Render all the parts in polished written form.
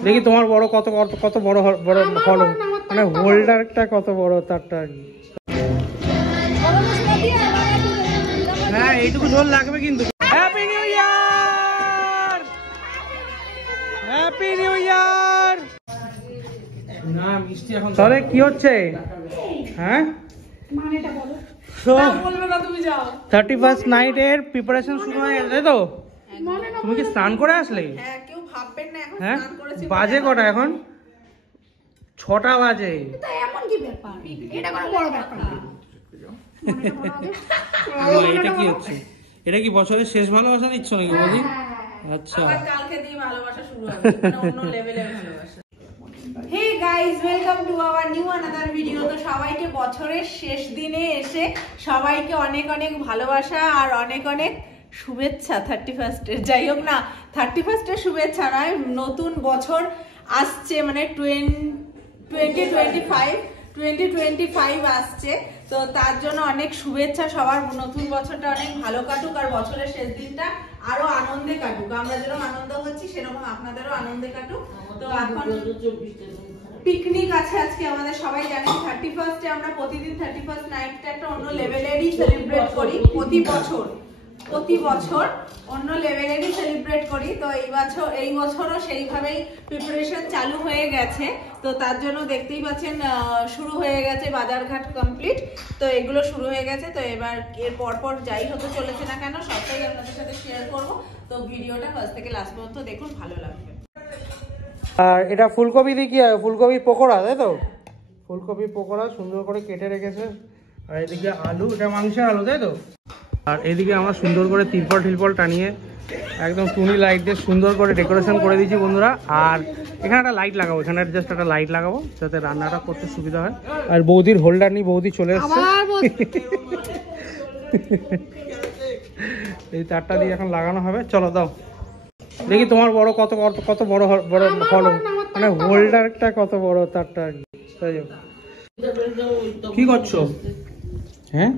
দেখি তোমার বড় কত কত বড় বড় হলো, মানে হোল্ডারটা কত বড় তারটা আর কি। হ্যাঁ এইটুকু ঝোল লাগবে কিন্তু। Happy new year, happy new year. না মিষ্টি এখন তাহলে কি হচ্ছে? হ্যাঁ 31st নাইটের প্রিপারেশন শুরু হয়ে গেছে তাই তো? তুমি কি স্নান করে আসলে? হ্যাঁ বাজে কটা এখন? 6টা বাজে। এটা কি হচ্ছে? এটা কি বছরের শেষ ভালোবাসা নিচ্ছ নাকি বৌদি? আচ্ছা কালকে দিয়ে ভালোবাসা শুরু হবে, মানে অন্য লেভেলের ভালোবাসা। Hey guys, welcome to our new another video. তো সবাইকে বছরের শেষ দিনে এসে সবাইকে অনেক অনেক ভালোবাসা আর অনেক অনেক শুভেচ্ছা 31st এর। যাই হোক না 31st এর শুভেচ্ছা নয়, নতুন বছর আসছে, মানে 2025 আসছে, তো তার জন্য অনেক শুভেচ্ছা সবার। নতুন বছরটা অনেক ভালো কাটুক আর বছরের শেষ দিনটা আরো আনন্দে কাটুক। আমরা যেরকম আনন্দ হচ্ছি সেরকম আপনাদেরও আনন্দে কাটুক। তো এখন পিকনিক আছে আজকে আমাদের, সবাই জানেন 31st এ আমরা প্রতিদিন 31st নাইটটা একটা অন্য লেভেলেরই সেলিব্রেট করি, প্রতি বছর অন্য লেভেলেরই সেলিব্রেট করি। তো এই বছরও সেইভাবেই প্রিপারেশন চালু হয়ে গেছে। তো তার জন্য দেখতেই পাচ্ছেন শুরু হয়ে গেছে, বাজারঘাট কমপ্লিট, তো এগুলো শুরু হয়ে গেছে। তো এবার এর পরপর যাই হতে চলেছে না কেন সবটাই আপনাদের সাথে শেয়ার করব। তো ভিডিওটা ফার্স্ট থেকে লাস্ট পর্যন্ত দেখুন, ভালো লাগবে। আর এটা ফুলকপি দিয়ে কি হয়? ফুলকপির পকোড়া তাই তো? ফুলকপির পকোড়া সুন্দর করে কেটে রেখেছে। আর এদিকে আলু, এটা মাংসের আলু তাই তো? আর এদিকে আমরা সুন্দর করে তিরপল টানিয়ে একদম টুনি লাইট দিয়ে সুন্দর করে ডেকোরেশন করে দিয়েছি বন্ধুরা। আর এখানে একটা লাইট লাগাবো, এখানে জাস্ট একটা লাইট লাগাবো যাতে রান্নাটা করতে সুবিধা হয়। আর বৌদির হোল্ডার নেই, বৌদি চলে এসছে। এই তারটা দিয়ে এখন লাগানো হবে। চলো দাও দেখি তোমার বড় কত বড় বড় হলো, মানে হোল্ডারটা কত বড় তারটা আর কি। তাই কি করছো? হ্যাঁ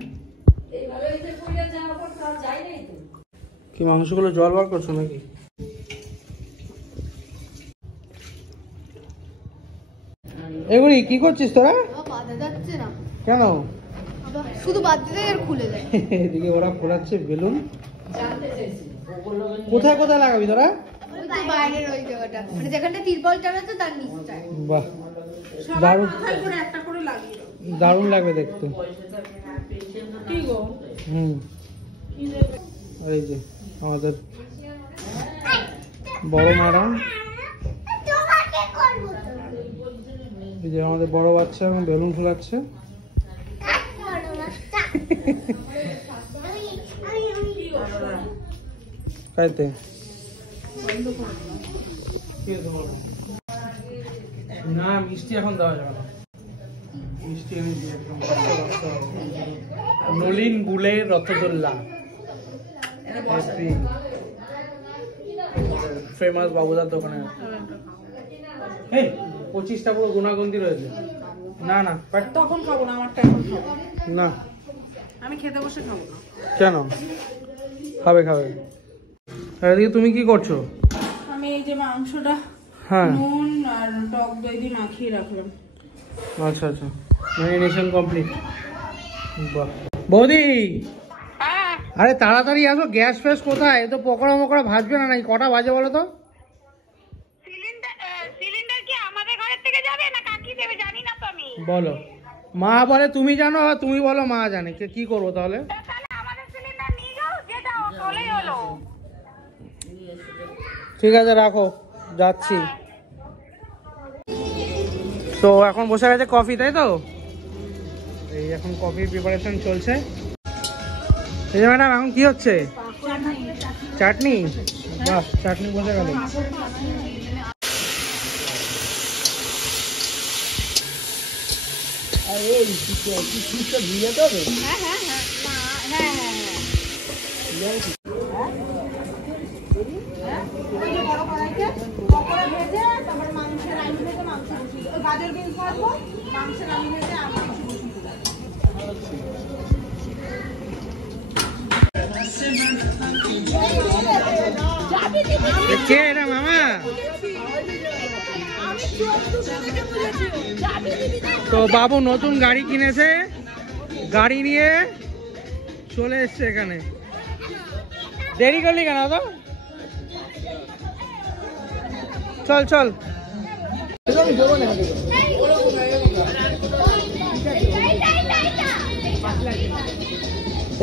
কি মাংসগুলো জল বার করছো নাকি? এগুলি কি করছিস তোরা? কেন শুধু বাদ দিতে আর খুলে যায়। এদিকে ওরা খোলাচ্ছে বেলুন। কোথায় কোথায় লাগাবি তোরা? বাইরের ওই জায়গাটা, মানে যেখানটা তিরপল টানাচ্ছে তার নিচটায়। বাহ দারুণ, দারুণ লাগবে দেখতে। এই যে আমাদের বড় মারা, এই যে আমাদের বড় বাচ্চা এবং বেলুন ফোলাচ্ছে। খাইতে না মিষ্টি এখন দেওয়া যাবে না, মিষ্টি এনেছি একদম নলিন গুলের রসগোল্লা, ফেমাস বাবুদার দোকানে। এই 25টা পুরো গুণাগুন্তি রয়েছে। না না তখন খাবো না, আমারটা এখন খাবো না, আমি খেতে বসে খাবো না। কেন? খাবে। এদিকে তুমি কি করছো? আমি এই যে মাংসটা নুন আর টক দই দিয়ে মাখিয়ে রাখলাম। আচ্ছা ম্যারিনেশন কমপ্লিট। বাহ বৌদি, আরে তাড়াতাড়ি আসো, গ্যাস ফ্যাস কোথায়? তো পকোড়া মকোড়া ভাজবে না নাকি? কটা বাজে বলো তো? সিলিন্ডার কি আমাদের ঘরের থেকে যাবে না কাকি দেবে জানি না তো আমি। বলো, মা বলে তুমি জানো, আর তুমি বলো মা জানে, কি করবো তাহলে? তাহলে আমাদের সিলিন্ডার নিয়ে যাও, যেটা হলেই হলো। ঠিক আছে রাখো, যাচ্ছি। তো এখন বসে গেছে কফি তাই তো? এই এখন কফি প্রিপারেশন চলছে। এই যে ম্যাডাম এখন কি হচ্ছে? চাটনি। বাহ চাটনি বসে গেল। গাজর বিন ভাজবো, মাংসের আমি ভেজে আমি কে এটা মামা? তো বাবু নতুন গাড়ি কিনেছে, গাড়ি নিয়ে চলে এসছে এখানে। দেরি করলি কেন তো? চল চল।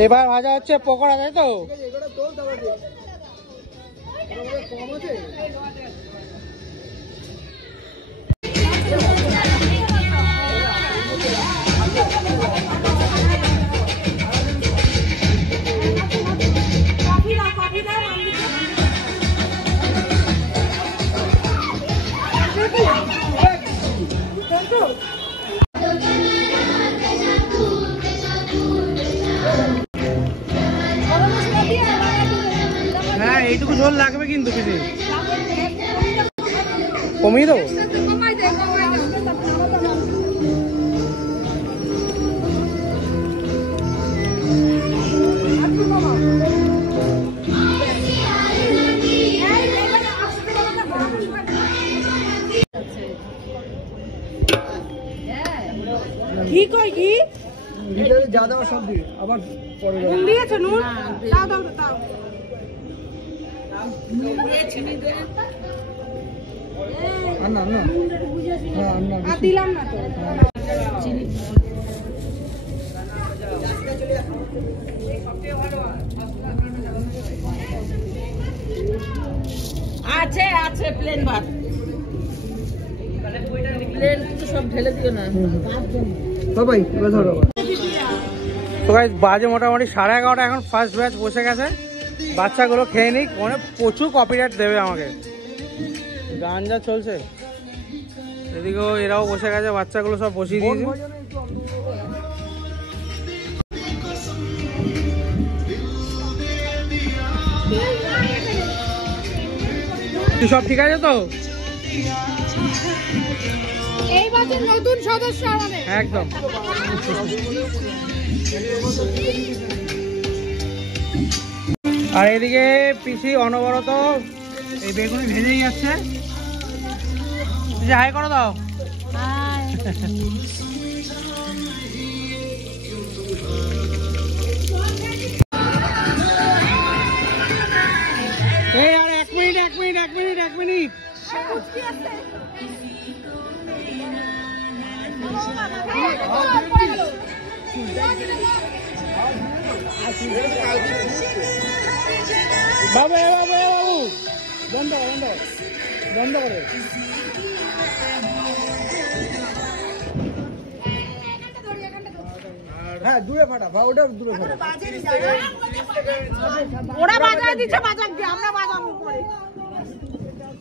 এবার ভাজা হচ্ছে পকোড়া, তাই তো? হ্যাঁ এইটুকু ঝোল লাগবে কিন্তু কিছু কমিয়ে দেবো। কি কই কি যা দেওয়া সব দিয়ে আবার পরে নুন দিয়েছে, নুন দাও দাও দাও। আর দিলাম না তো। আছে আছে প্লেন ভাত, প্লেন তো সব ঢেলে দিও না সবাই। তো গাইস বাজে মোটামুটি 11:30, এখন ফার্স্ট ব্যাচ বসে গেছে। বাচ্চাগুলো খেয়ে নিক, মানে প্রচুর কপিরাইট দেবে আমাকে। গান যা চলছে, এদিকেও এরাও বসে গেছে, বাচ্চাগুলো সব বসিয়ে দিয়েছে। সব ঠিক আছে তো? এই বছর নতুন সদস্য আমাদের একদম। আর এদিকে পিসি অনবরত এই বেগুনি ভেজেই যাচ্ছে। হাই করে দাও। এই আর এক মিনিট। বাবু বন্ধ করে। হ্যাঁ দূরে ফাটা, ওটা দূরে ফাটা। ওরা বাজায় দিচ্ছে, বাজাক দিয়ে আমরা বাজাবো পরে।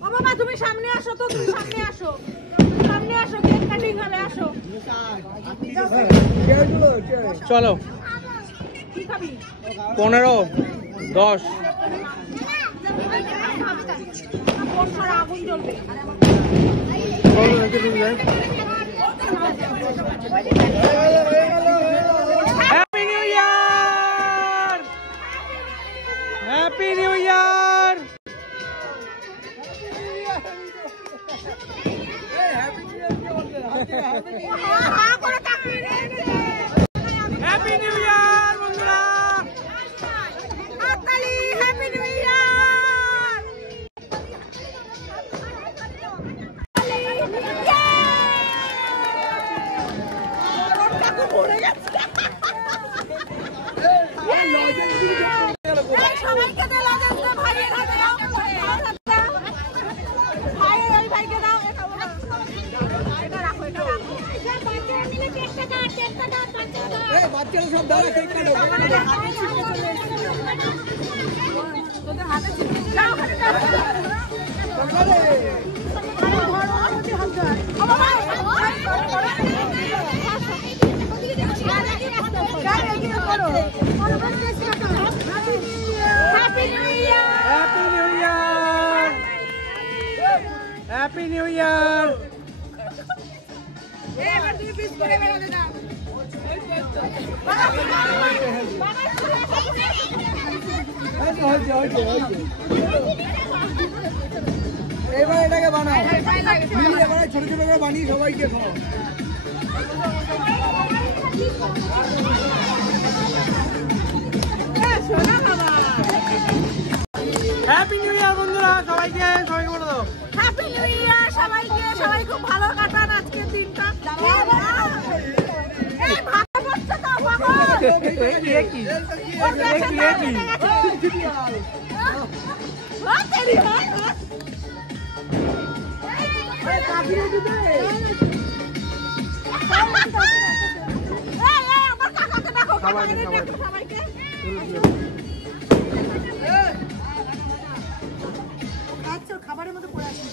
ও বাবা তুমি সামনে আসো তো, তুমি সামনে আসো, কেক কাটিং হবে, আসো। চলো। কি খাবি? 15, 10। আগুন জ্বলবে। Happy new year, happy new year. Happy new year বন্ধুরা, হ্যাপি নিউ ইয়ার। সবাইকে দে লজেন্স, ভাইয়ের হাতে দাও, ভাইয়ের ওই ভাইকে দাও। এটা রাখো, এটা রাখো। বাচ্চারা সব দাঁড়া, কেক কাটো। তোদের হাতে চিপকে দাও, ওখানে দাও। Happy new year. এবার তুমি পিস করে বেরোতে দাও। এবার এটাকে বানাও, ছোট ছোট করে বানিয়ে সবাইকে খাওয়া। হ্যাপি নিউ ইয়ার বন্ধুরা, সবাইকে বলে দাও হ্যাপি নিউ ইয়ার সবাইকে। সবাই খুব ভালো কাটান আজকের দিনটা। এই ভালো করছে তো বাবা। কি তেরি হয় আমার কাকাকে দেখো, কাকাকে দেখো সবাইকে। খাবারের মধ্যে পড়ে আছে।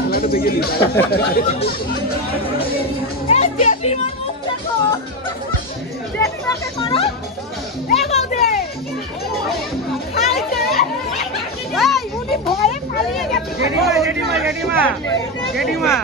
খেলাটা দেখে নি জেঠিমা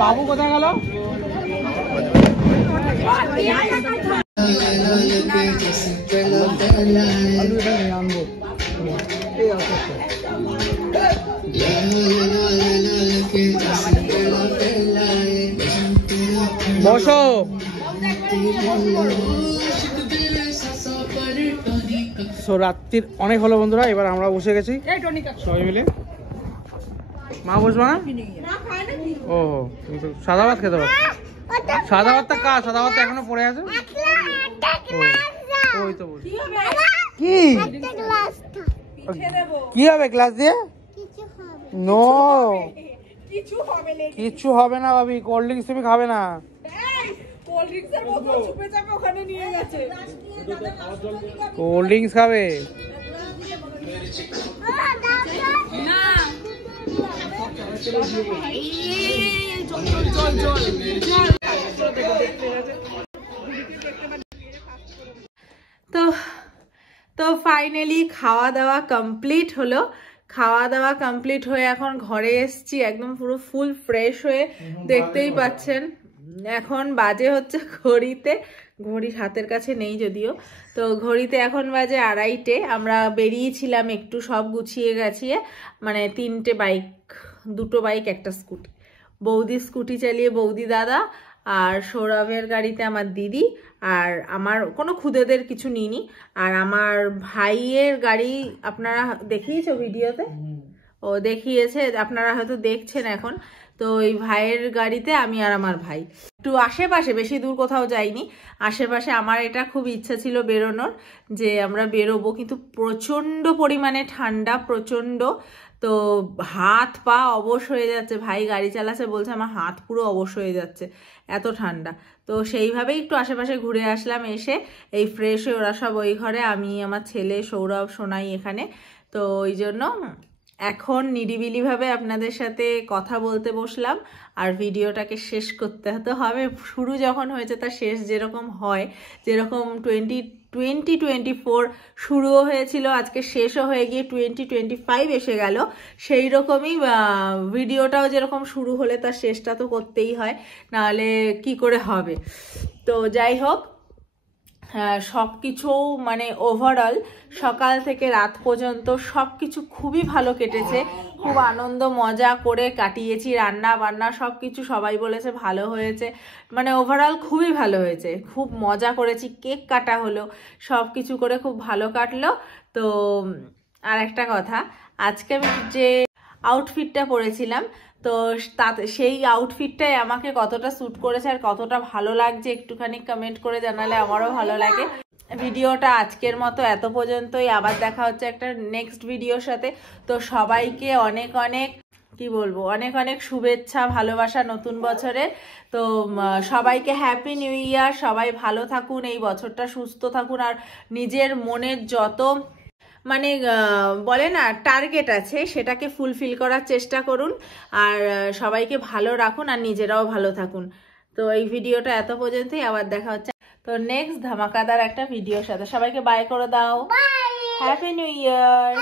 বাবু কোথায় গেল? বসো। রাত্রির অনেক হলো বন্ধুরা, এবার আমরা বসে গেছি সবাই মিলে। মা বসবা না? ও সাদা ভাত খেতে পারো? সাদা ভাতটা কার? সাদা ভাতটা এখনো পড়ে আছে। ওই তো কি কি হবে ক্লাস দিয়ে? নো কিছু হবে না ভাবি, কোল্ড ড্রিঙ্কস তুমি খাবে না। কোল্ড ড্রিঙ্কস খাবে? তো ফাইনালি খাওয়া দাওয়া কমপ্লিট হলো। খাওয়া দাওয়া কমপ্লিট হয়ে এখন ঘরে এসছি একদম পুরো ফুল ফ্রেশ হয়ে, দেখতেই পাচ্ছেন। এখন বাজে হচ্ছে ঘড়িতে, ঘড়ি হাতের কাছে নেই যদিও, তো ঘড়িতে এখন বাজে 2:30। আমরা বেরিয়েছিলাম একটু, সব গুছিয়ে গেছিয়ে, মানে 3টে বাইক, 2টো বাইক, একটা স্কুটি। বৌদি স্কুটি চালিয়ে বৌদি দাদা, আর সৌরভের গাড়িতে আমার দিদি, আর আমার কোনো খুদেদের কিছু নিইনি। আর আমার ভাইয়ের গাড়ি আপনারা দেখিয়েছো ভিডিওতে, ও দেখিয়েছে, আপনারা হয়তো দেখছেন এখন। তো এই ভাইয়ের গাড়িতে আমি আর আমার ভাই একটু আশেপাশে, বেশি দূর কোথাও যাইনি, আশেপাশে। আমার এটা খুব ইচ্ছা ছিল বেরোনোর, যে আমরা বেরোবো, কিন্তু প্রচণ্ড পরিমাণে ঠান্ডা, প্রচণ্ড। তো হাত পা অবশ হয়ে যাচ্ছে, ভাই গাড়ি চালাচ্ছে, বলছে আমার হাত পুরো অবশ হয়ে যাচ্ছে, এত ঠান্ডা। তো সেইভাবেই একটু আশেপাশে ঘুরে আসলাম। এসে এই ফ্রেশ হয়ে ওরা সব ওই ঘরে, আমি আমার ছেলে সৌরভ সোনাই এখানে। তো ওই জন্য এখন নিরিবিলিভাবে আপনাদের সাথে কথা বলতে বসলাম। আর ভিডিওটাকে শেষ করতে হতে হবে, শুরু যখন হয়েছে তার শেষ যেরকম হয়, যেরকম 2024 শুরুও হয়েছিল, আজকে শেষও হয়ে গিয়ে 2025 এসে গেল, সেই রকমই ভিডিওটাও যেরকম শুরু হলে তার শেষটা তো করতেই হয়, নাহলে কি করে হবে। তো যাই হোক, সব কিছু মানে ওভারঅল সকাল থেকে রাত পর্যন্ত সব কিছু খুবই ভালো কেটেছে, খুব আনন্দ মজা করে কাটিয়েছি, রান্না বান্না সব কিছু সবাই বলেছে ভালো হয়েছে, মানে ওভারঅল খুবই ভালো হয়েছে, খুব মজা করেছি, কেক কাটা হলো, সব কিছু করে খুব ভালো কাটলো। তো আর একটা কথা, আজকে আমি যে আউটফিটটা পরেছিলাম তো তাতে সেই আউটফিটটাই আমাকে কতটা স্যুট করেছে আর কতটা ভালো লাগছে একটুখানি কমেন্ট করে জানালে আমারও ভালো লাগে। ভিডিওটা আজকের মতো এত পর্যন্তই, আবার দেখা হচ্ছে একটা নেক্সট ভিডিওর সাথে। তো সবাইকে অনেক অনেক কি বলবো, অনেক অনেক শুভেচ্ছা ভালোবাসা নতুন বছরে। তো সবাইকে হ্যাপি নিউ ইয়ার, সবাই ভালো থাকুন, এই বছরটা সুস্থ থাকুন, আর নিজের মনের যত মানে বলে না টার্গেট আছে সেটাকে ফুলফিল করার চেষ্টা করুন, আর সবাইকে ভালো রাখুন আর নিজেরাও ভালো থাকুন। তো এই ভিডিওটা এত পর্যন্তই, আবার দেখা হচ্ছে তো নেক্সট ধামাকাদার একটা ভিডিওর সাথে। সবাইকে বাই করে দাও, হ্যাপি নিউ ইয়ার।